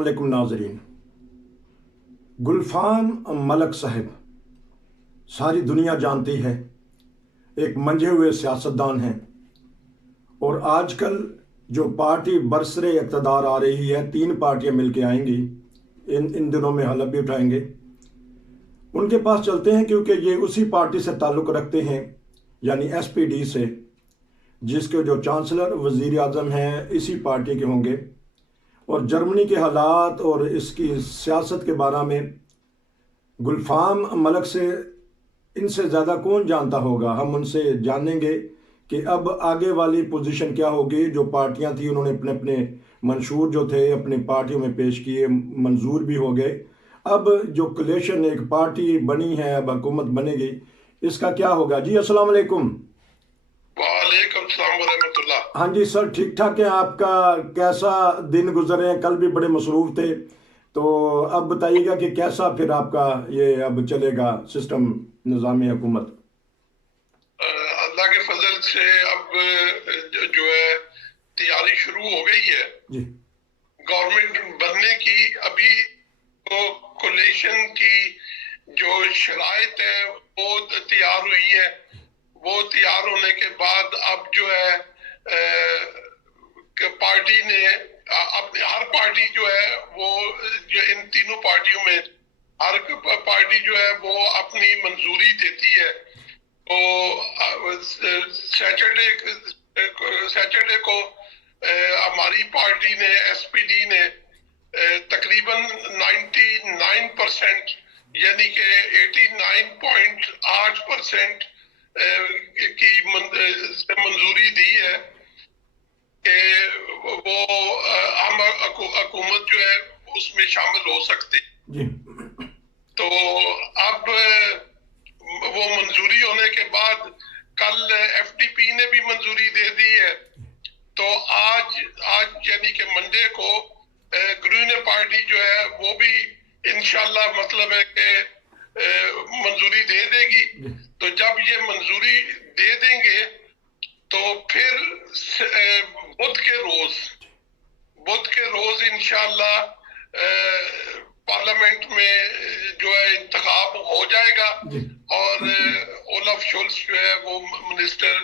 अस्सलाम वालेकुम नाज़रीन। गुलफाम मलक साहब सारी दुनिया जानती है, एक मंझे हुए सियासतदान हैं और आजकल जो पार्टी बरसरे इक़्तिदार आ रही है, 3 पार्टियां मिलके आएंगी, इन दिनों में हलफ भी उठाएंगे। उनके पास चलते हैं क्योंकि ये उसी पार्टी से ताल्लुक़ रखते हैं, यानी SPD से, जिसके जो चांसलर वज़ीर आज़म हैं इसी पार्टी के होंगे। और जर्मनी के हालात और इसकी सियासत के बारे में गुलफाम मलक से इनसे ज़्यादा कौन जानता होगा। हम उनसे जानेंगे कि अब आगे वाली पोजीशन क्या होगी। जो पार्टियां थी उन्होंने अपने अपने मंशूर जो थे अपनी पार्टियों में पेश किए, मंजूर भी हो गए। अब जो कोलिशन एक पार्टी बनी है, अब हुकूमत बनेगी, इसका क्या होगा। जी अस्सलाम वालेकुम। वालेकुम सलाम व रहमतुल्लाह। हाँ जी सर, ठीक ठाक है। आपका कैसा दिन गुजरे हैं? कल भी बड़े मसरूफ थे, तो अब बताइएगा कि कैसा फिर आपका ये अब चलेगा सिस्टम निज़ाम हुकूमत। अल्लाह के फजल से अब जो है तैयारी शुरू हो गई है जी गवर्नमेंट बनने की। अभी तो कोलिशन की जो शराइत है वो तैयार हुई है। वो तैयार होने के बाद अब जो है पार्टी ने अपनी हर पार्टी जो है वो जो इन तीनों पार्टियों में हर पार्टी जो है वो अपनी मंजूरी देती है। तो सैटरडे को हमारी पार्टी ने SPD ने तकरीबन 99% यानी कि 89.8% की मंजूरी दी है कि वो हम हुकूमत जो है उसमें शामिल हो सकते हैं। तो अब वो मंजूरी होने के बाद कल FDP ने भी मंजूरी दे दी है। तो आज यानी कि मंडे को ग्रीन पार्टी जो है वो भी इंशाल्लाह मतलब है कि मंजूरी दे देगी। तो जब ये मंजूरी दे देंगे तो फिर बुध के रोज इंशाल्लाह पार्लियामेंट में जो है इंतखाब हो जाएगा और ओलफ शोल्स जो है वो मिनिस्टर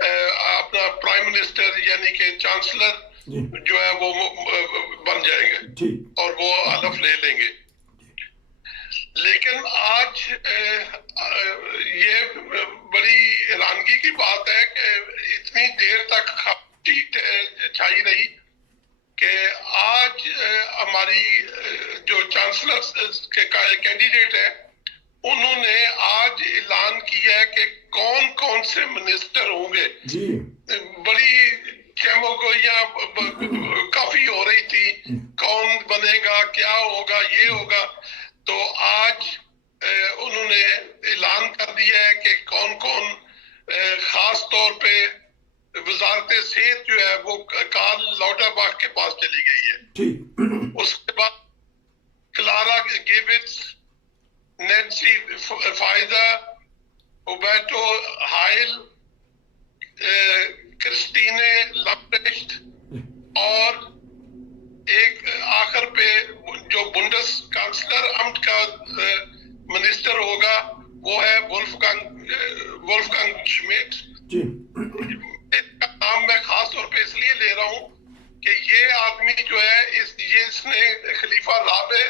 अपना प्राइम मिनिस्टर यानी कि चांसलर जो है वो बन जाएंगे और वो हलफ ले लेंगे। लेकिन आज ये बड़ी हैरानगी की बात है कि इतनी देर तक खामोशी छाई रही कि आज हमारी जो चांसलर के कैंडिडेट है उन्होंने आज ऐलान किया है कि कौन कौन से मिनिस्टर होंगे। बड़ी चमकोइयां काफी हो रही थी, कौन बनेगा, क्या होगा, ये होगा। तो आज उन्होंने ऐलान कर दिया है कि कौन कौन खास तौर पे वजारत सेहत जो है वो कार्ल लौटरबach के पास चली गई है। उसके बाद क्लारा गिबिट्स, नैन्सी फाइजर, हुबर्टो हाइल, क्रिस्टीने लम्ब्रेcht और एक आखिर पे जो बुंडस कांसलर अम्ट का मिनिस्टर होगा वो है वोल्फगंग श्मिट। इसका नाम मैं खास तौर पे इसलिए ले रहा हूँ कि ये आदमी जो है इसने खलीफा राबे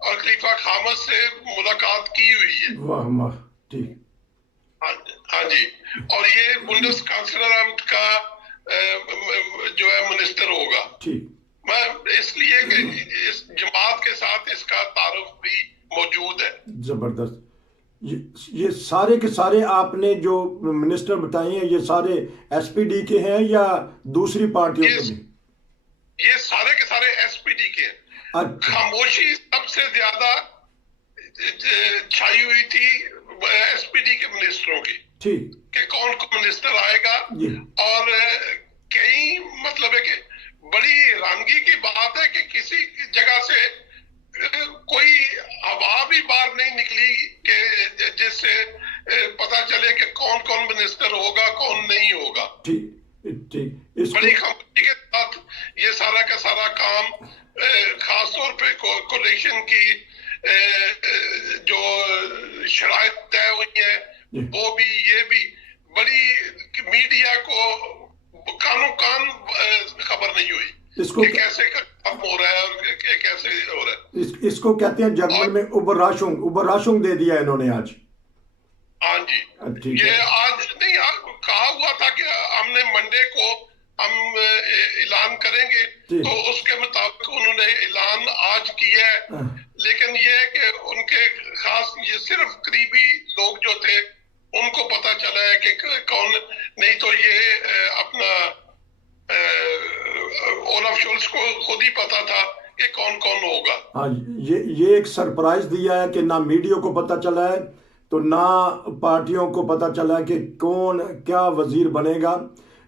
और खलीफा खामस से मुलाकात की हुई है। वाह ठीक। हाँ जी, और ये बुंडस कांसलर अम्ट का जो है मिनिस्टर होगा। मैं इसलिए कि इस जमात के साथ इसका तारुफ भी मौजूद है। जबरदस्त। ये सारे के सारे आपने जो मिनिस्टर बताए हैं ये सारे SPD के हैं या दूसरी पार्टियों के भी? ये सारे के सारे SPD के हैं। खामोशी सबसे ज्यादा छाई हुई थी SPD के मिनिस्टरों की, ठीक, कि कौन कौन मिनिस्टर आएगा। और कई मतलब है कि बड़ी हैरानगी की बात है कि किसी जगह से कोई हवा भी बाहर नहीं निकली कि जिससे पता चले कि कौन कौन मिनिस्टर होगा कौन नहीं होगा। ठीक। बड़ी खामोशी के साथ ये सारा का सारा काम خاص طور پہ کولیشن کی جو شرائط طے ہوئی ہیں وہ بھی یہ بھی بڑی میڈیا کو کانوں کان خبر نہیں ہوئی کہ کیسے کم ہو رہا ہے اور کیسے ہو رہا ہے. اس کو کہتے ہیں جرمن میں اوبرراشung دے دیا انہوں نے آج. ہاں جی, یہ آج نہیں کہا ہوا تھا کہ ہم نے منڈے کو ہم اعلان کریں گے, تو اس کے مطابق انہوں نے اعلان آج کیا ہے. لیکن یہ ہے کہ ان کے خاص یہ صرف قریبی لوگ جو تھے ان کو پتا چلا ہے کہ کون, نہیں تو یہ اپنا اولف شولز کو خود ہی پتا تھا کہ کون کون ہوگا. ہاں, یہ ایک سرپرائز دیا ہے کہ نہ میڈیا کو پتا چلا ہے تو نہ پارٹیوں کو پتا چلا ہے کہ کون کیا وزیر بنے گا.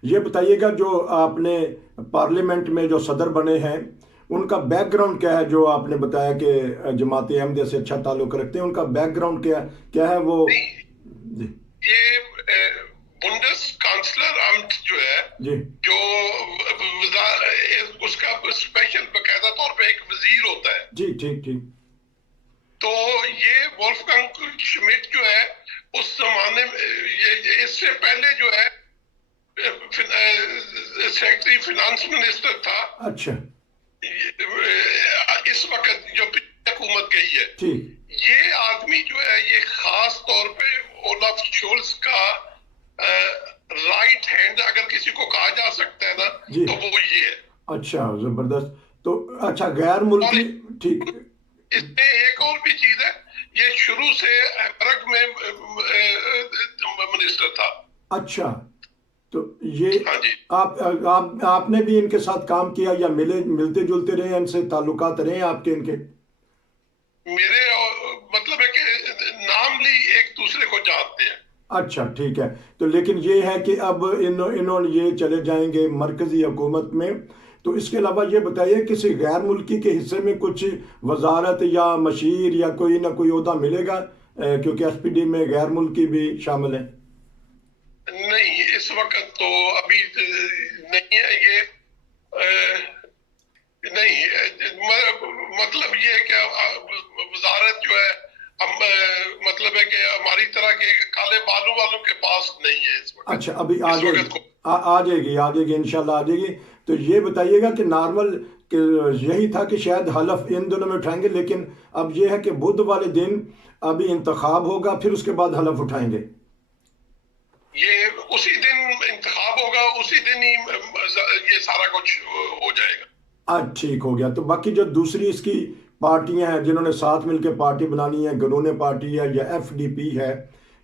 یہ بتائیے گا جو آپ نے پارلیمنٹ میں جو صدر بنے ہیں ان کا بیک گراؤنڈ کیا ہے؟ جو آپ نے بتایا کہ جماعت احمدیہ سے اچھا تعلق رکھتے ہیں, ان کا بیک گراؤنڈ کیا ہے وہ؟ یہ بنڈس کانسلر امٹ جو ہے جو اس کا اسپیشل باقاعدہ طور پہ ایک وزیر ہوتا ہے. جی ٹھیک ٹھیک. تو یہ وولفگنگ شمٹ جو ہے اس زمانے میں اس سے پہلے جو ہے سیکرٹری فنانس منسٹر تھا. اچھا. اس وقت جو حکومت گئی ہے یہ آدمی جو ہے یہ خاص طور پہ اولف شولز کا رائٹ ہینڈ اگر کسی کو کہا جا سکتا ہے نا تو وہ یہ ہے. اچھا زبردست. تو اچھا غیر ملکی ٹھیک. اس میں ایک اور بھی چیز ہے, یہ شروع سے امرگ میں منسٹر تھا. اچھا, تو یہ آپ نے بھی ان کے ساتھ کام کیا یا ملتے جلتے رہے, ان سے تعلقات رہے آپ کے؟ ان کے میرے مطلب ہے کہ نام لی ایک دوسرے کو جانتے ہیں. اچھا ٹھیک ہے. تو لیکن یہ ہے کہ اب انہوں نے یہ چلے جائیں گے مرکزی حکومت میں, تو اس کے علاوہ یہ بتائیے کسی غیر ملکی کے حصے میں کچھ وزارت یا مشیر یا کوئی نہ کوئی عہدہ ملے گا, کیونکہ ایس پی ڈی میں غیر ملکی بھی شامل ہیں؟ نہیں اس وقت تو ابھی نہیں ہے یہ, نہیں مطلب یہ کہ وزارت جو ہے مطلب ہے کہ ہماری طرح کے کالے بالوں والوں کے پاس نہیں ہے اس وقت. اچھا ابھی آ جائے گی انشاءاللہ آ جائے گی. تو یہ بتائیے گا کہ نارمل کہ یہی تھا کہ شاید حلف ان دنوں میں اٹھائیں گے, لیکن اب یہ ہے کہ بدھ والے دن ابھی انتخاب ہوگا پھر اس کے بعد حلف اٹھائیں گے. یہ اسی دن انتخاب ہوگا, اسی دن ہی یہ سارا کچھ ہو جائے گا. ٹھیک ہو گیا. تو باقی جو دوسری اس کی پارٹیاں ہیں جنہوں نے ساتھ مل کے پارٹی بنانی ہے, گنون پارٹی ہے یا ایف ڈی پی ہے,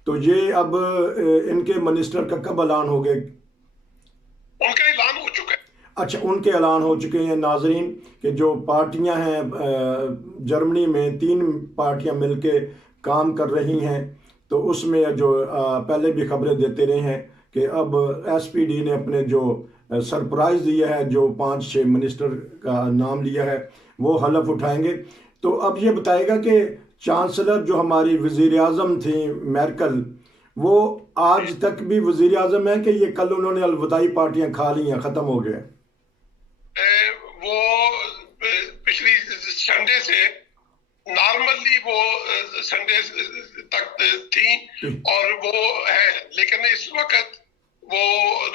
تو یہ اب ان کے منسٹر کا کب اعلان ہو گئے؟ ان کا اعلان ہو چکا ہے. اچھا ان کے اعلان ہو چکے ہیں. ناظرین کہ جو پارٹیاں ہیں جرمنی میں 3 پارٹیاں مل کے کام کر رہی ہیں, تو اس میں جو پہلے بھی خبریں دیتے رہے ہیں کہ اب ایس پی ڈی نے اپنے جو سرپرائز دیا ہے, جو 5-6 منسٹر کا نام لیا ہے, وہ حلف اٹھائیں گے. تو اب یہ بتائے گا کہ چانسلر جو ہماری وزیر اعظم تھیں میرکل, وہ آج تک بھی وزیر اعظم ہیں کہ یہ کل انہوں نے الوداعی پارٹیاں کھا لی ہیں, ختم ہو گئے؟ وہ پچھلی سنڈے سے نارملی وہ سنڈے تک تھیں اور وہ ہے, لیکن اس وقت وہ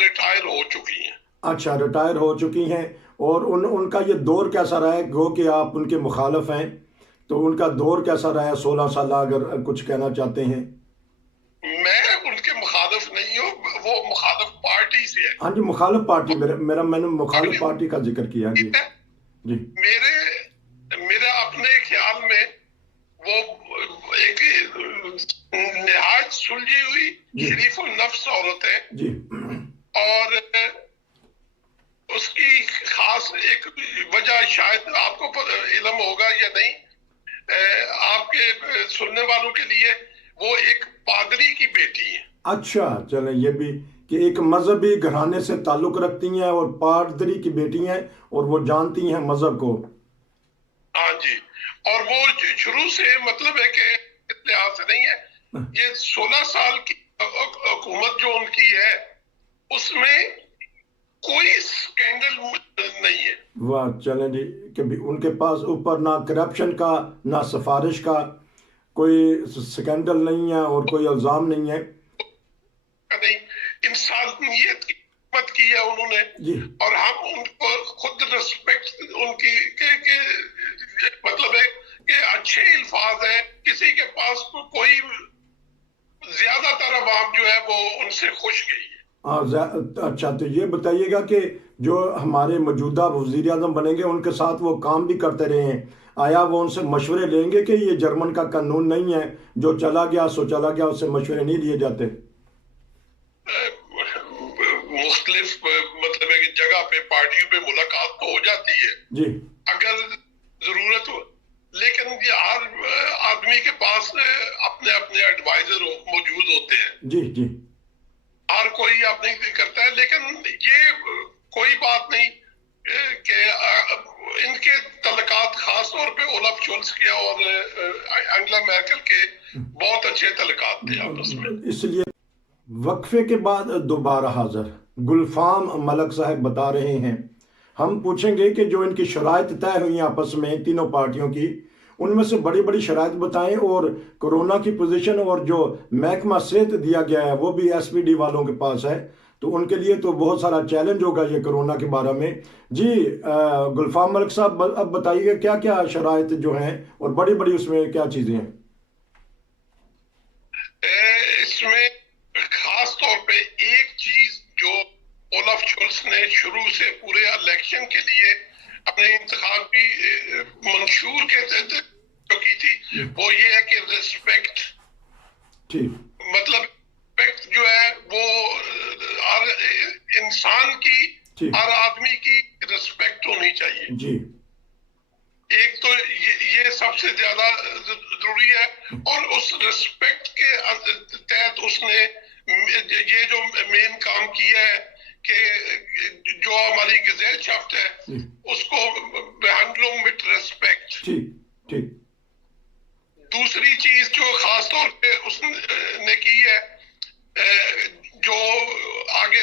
ریٹائر ہو چکی ہیں. اچھا ریٹائر ہو چکی ہیں. اور ان کا یہ دور کیسا رہا ہے؟ گو کہ آپ ان کے مخالف ہیں, تو ان کا دور کیسا رہا ہے 16 سالہ, اگر کچھ کہنا چاہتے ہیں؟ میں ان کے مخالف نہیں ہوں, وہ مخالف پارٹی سے ہے. ہاں جی مخالف پارٹی, میں نے مخالف پارٹی کا ذکر کیا. جی جی. میرے اپنے خیال میں وہ ایک نہایت سلجھی ہوئی شریف النفس عورت ہے جی, اور اس کی خاص ایک وجہ شاید آپ کو علم ہوگا یا نہیں, آپ کے سننے والوں کے لیے, وہ ایک پادری کی بیٹی ہے. اچھا چلیں, یہ بھی کہ ایک مذہبی گھرانے سے تعلق رکھتی ہیں اور پادری کی بیٹی ہیں اور وہ جانتی ہیں مذہب کو. ہاں جی, اور وہ شروع سے مطلب ہے کہ اس لحاظ سے نہیں ہے, یہ 16 سال کی حکومت جو ان کی ہے اس میں कोई स्कैंडल नहीं है। वाह, चलें जी, कि भी उनके पास ऊपर ना करप्शन का ना सिफारिश का कोई स्कैंडल नहीं है और कोई इल्ज़ाम नहीं है नहीं, इंसानियत की खिदमत की है उन्होंने, जी। और हम उनको खुद रिस्पेक्ट उनकी के मतलब है कि अच्छे अल्फाज है, किसी के पास कोई ज्यादातर अवाम जो है वो उनसे खुश गई है। अच्छा, तो ये बताइएगा कि जो हमारे मौजूदा वज़ीर आज़म बनेंगे उनके साथ वो काम भी करते रहे हैं, आया वो उनसे मशवरे लेंगे कि ये जर्मन का कानून नहीं है, जो चला गया सो चला गया, उससे मशवरे नहीं लिए जाते? मुख्तलिफ मतलब है कि जगह पे पार्टियों पे मुलाकात तो हो जाती है जी अगर जरूरत हो, लेकिन ये हर आदमी के पास अपने अपने एडवाइजर मौजूद होते हैं। जी जी हर कोई अपनी करता है, लेकिन ये कोई बात नहीं कि इनके तल्लुकात खास तौर पे ओलाफ शोल्स के और एंगेला मैर्केल के बहुत अच्छे तल्लुकात थे आपस में। इसलिए वक्फे के बाद दोबारा हाजिर गुलफाम मलक साहब बता रहे हैं, हम पूछेंगे कि जो इनकी शराइत तय हुई आपस में तीनों पार्टियों की, उनमें से बड़ी बड़ी शराइत बताएं, और कोरोना की पोजीशन और जो महकमा सेहत दिया गया है वो भी एसपीडी वालों के पास है, तो उनके लिए तो बहुत सारा चैलेंज होगा ये कोरोना के बारे में। जी गुलफाम मलक साहब, अब बताइए क्या क्या शराइत जो हैं और बड़ी बड़ी उसमें क्या चीज़ें हैं? इसमें खास तौर पे एक चीज जो ओलाफ शोल्स ने शुरू से पूरे इलेक्शन के लिए अपने इंतखाबी मंशूर के जो की थी वो ये है कि रिस्पेक्ट, ठीक, मतलब रिस्पेक्ट जो है वो हर इंसान की, ठीक, हर आदमी की रिस्पेक्ट होनी चाहिए। जी एक तो ये सबसे ज्यादा जरूरी है, और उस रिस्पेक्ट के तहत उसने ये जो मेन काम किया है कि जो हमारी गज़ेलशाफ्ट है उसको हैंडलूम विद रिस्पेक्ट। ठीक ठीक दूसरी चीज जो खास तौर पे उसने की है जो आगे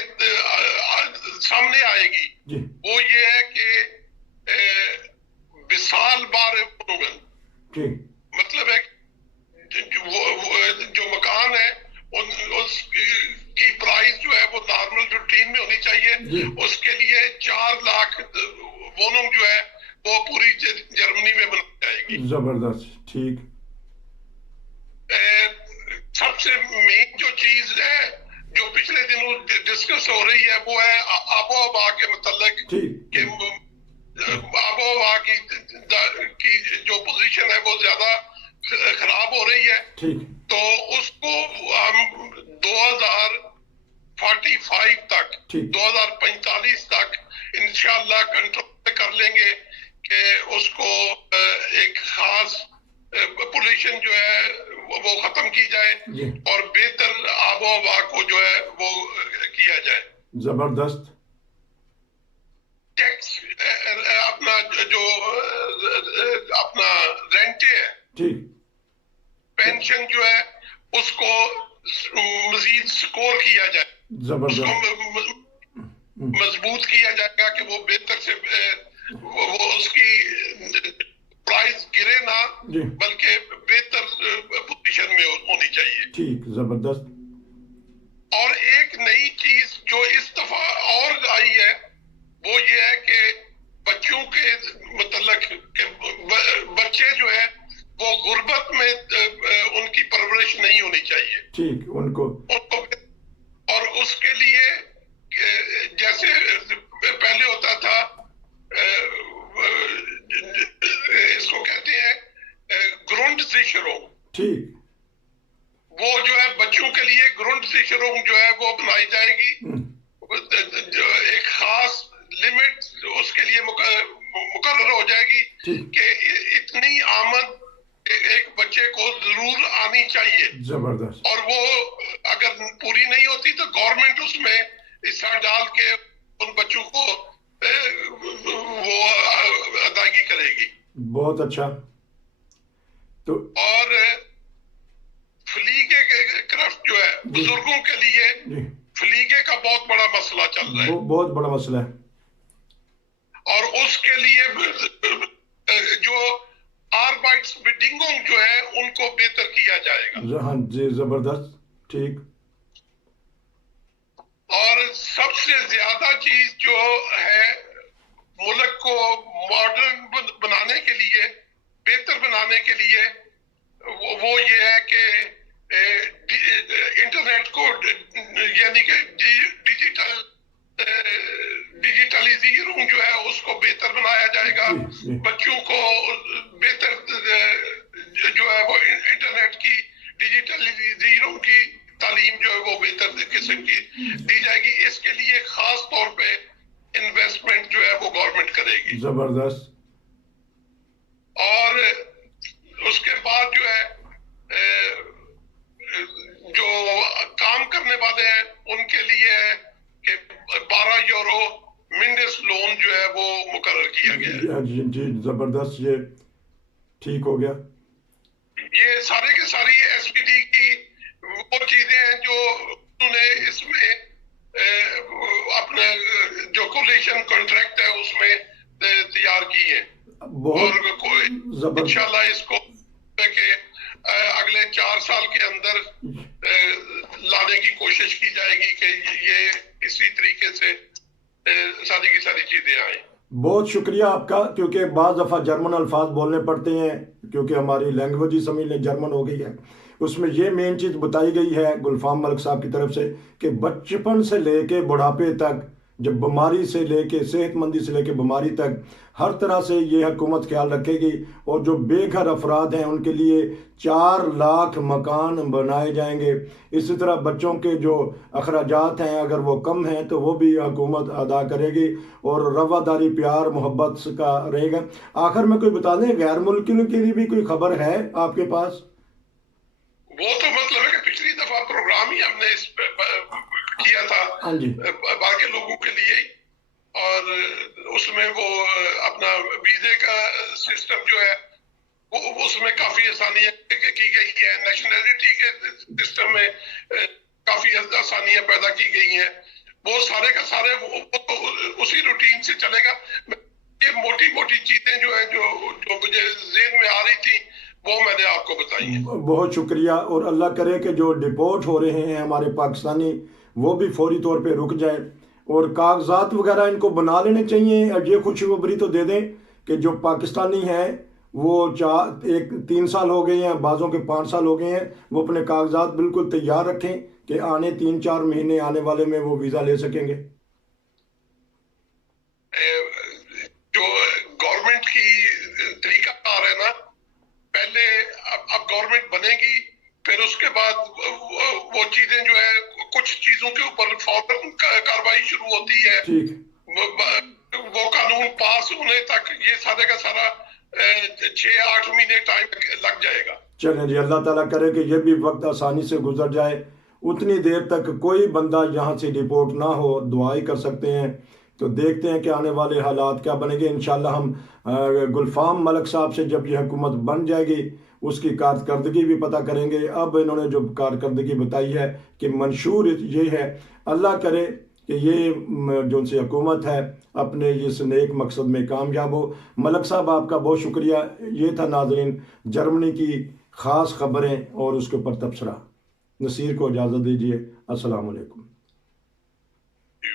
सामने आएगी जी वो ये है कि विशाल बार ठीक मतलब है वो जो मकान है उसकी प्राइस जो है वो नॉर्मल रूटीन में होनी चाहिए। उसके लिए 4 लाख वोनम जो है वो पूरी जर्मनी में बनाई जाएगी। जबरदस्त, ठीक। सबसे मेन जो चीज है जो पिछले दिनों डिस्कस हो रही है वो है आबो हवा के मतलब कि आबो हवा की जो पोजीशन है वो ज्यादा खराब हो रही है, तो उसको हम 2045 तक 2045 तक इंशाल्लाह कंट्रोल कर लेंगे कि उसको एक खास पोल्यूशन जो है वो खत्म की जाए और बेहतर आबो हवा को जो है वो किया जाए। जबरदस्त। टैक्स अपना जो अपना रेंट है, ठीक, पेंशन जो है उसको मजीद स्कोर किया जाए, उसको मजबूत किया जाएगा कि वो बेहतर से वो उसकी प्राइस गिरे ना बल्कि बेहतर पोजीशन में होनी चाहिए। ठीक, जबरदस्त। और एक नई चीज जो इस दफा और आई है वो ये है कि बच्चों के मतलब बच्चे जो है वो गुर्बत में उनकी परवरिश नहीं होनी चाहिए। ठीक, उनको और उसके लिए जैसे पहले होता था इसको कहते हैं ग्रुंडसिcherung, ठीक, वो जो है बच्चों के लिए ग्रुंडसिcherung जो है वो बनाई जाएगी। एक खास लिमिट उसके लिए मुकर्रर हो जाएगी कि इतनी आमद एक बच्चे को जरूर आनी चाहिए। जबरदस्त। और वो अगर पूरी नहीं होती तो गवर्नमेंट उसमें हिस्सा डाल के उन बच्चों को वो अदायगी करेगी। बहुत अच्छा। तो और फ्ली के क्रफ्ट जो है बुजुर्गों के लिए फलीगे का बहुत बड़ा मसला चल रहा है, बहुत बड़ा मसला है। और उसके लिए जो आर्बाइट्स बिडिंगों जो है उनको बेहतर किया जाएगा। हाँ जी, जबरदस्त, ठीक। और सबसे ज्यादा चीज जो है मुल्क को मॉडर्न बनाने के लिए, बेहतर बनाने के लिए, वो ये है कि इंटरनेट को यानी कि डिजिटलाइजेशन जो है उसको बेहतर बनाया जाएगा। बच्चों को बेहतर जो है वो इंटरनेट की, डिजिटलाइजेशन की तालीम जो है वो बेहतर किस्म की दी जाएगी। इसके लिए खास तौर पे इन्वेस्टमेंट जो है वो गवर्नमेंट करेगी। जबरदस्त। और उसके बाद जो है जो काम करने वाले हैं उनके लिए है कि 12 यूरो मिंडेस लोन जो है वो मुकर्रर किया गया है। जी जबरदस्त, ये ठीक हो गया। ये सारे के सारी एसपीडी की वो चीजें हैं जो उन्होंने इसमें अपने जो कोलिशन कॉन्ट्रैक्ट है उसमें तैयार की है। और इंशाल्लाह इसको के अगले 4 साल के अंदर लाने की कोशिश की जाएगी कि ये इसी तरीके से सारी की सारी चीजें आए। बहुत शुक्रिया आपका, क्योंकि बाज़ दफ़ा जर्मन अल्फाज बोलने पड़ते हैं क्योंकि हमारी लैंग्वेज ही समझ लें जर्मन हो गई है। उसमें ये मेन चीज़ बताई गई है गुलफाम मलिक साहब की तरफ से कि बचपन से लेके बुढ़ापे तक, जब बीमारी से लेके सेहतमंदी से लेके बीमारी तक, हर तरह से ये हुकूमत ख्याल रखेगी। और जो बेघर अफराद हैं उनके लिए 4 लाख मकान बनाए जाएंगे। इसी तरह बच्चों के जो अखराजात हैं अगर वो कम हैं तो वो भी हुकूमत अदा करेगी, और रवादारी प्यार मोहब्बत का रहेगा। आखिर में कोई बता दें, गैर मुल्कियों के लिए भी कोई खबर है आपके पास? वो तो मतलब है कि पिछली दफा प्रोग्राम ही हमने इस पे किया था, हाँ जी, बाकी लोगों के लिए, और उसमें वो अपना वीजे का सिस्टम जो है वो उसमें काफी आसानियां की गई है। नेशनैलिटी के सिस्टम में काफी आसानियां पैदा की गई हैं। वो सारे का सारे वो उसी रूटीन से चलेगा। ये मोटी मोटी चीजें जो है जो मुझे ज़हन में आ रही थी वो मैंने आपको बताई है। बहुत शुक्रिया। और अल्लाह करे कि जो डिपोर्ट हो रहे हैं हमारे पाकिस्तानी वो भी फौरी तौर पे रुक जाए, और कागजात वगैरह इनको बना लेने चाहिए। अब ये खुशखबरी तो दे दें कि जो पाकिस्तानी हैं वो 3 साल हो गए हैं, बाज़ों के 5 साल हो गए हैं, वो अपने कागजात बिल्कुल तैयार रखें कि आने 3-4 महीने आने वाले में वो वीज़ा ले सकेंगे। जो गवर्नमेंट की तरीका आ रहा है ना, पहले अब गवर्नमेंट बनेगी, फिर उसके बाद वो चीजें जो है कुछ चीजों के ऊपर फौरन कार्रवाई शुरू होती है। वो कानून पास होने तक ये सारे का सारा 6-8 महीने टाइम लग जाएगा। चलें जी, अल्लाह ताला करे कि ये भी वक्त आसानी से गुजर जाए। उतनी देर तक कोई बंदा यहाँ से डिपोर्ट ना हो, दुआ ही कर सकते हैं। तो देखते हैं कि आने वाले हालात क्या बनेंगे। इंशाल्लाह हम गुलफाम मलिक साहब से जब ये हुकूमत बन जाएगी उसकी कारकर्दगी भी पता करेंगे। अब इन्होंने जो कारकर्दगी बताई है कि मंशूर ये है, अल्लाह करे कि ये जो उनसे हुकूमत है अपने इस नेक मकसद में कामयाब हो। मलिक साहब आपका बहुत शुक्रिया। ये था नाज़रीन जर्मनी की ख़ास खबरें और उसके ऊपर तबसरा। नसीर को इजाज़त दीजिए। अस्सलाम वालेकुम।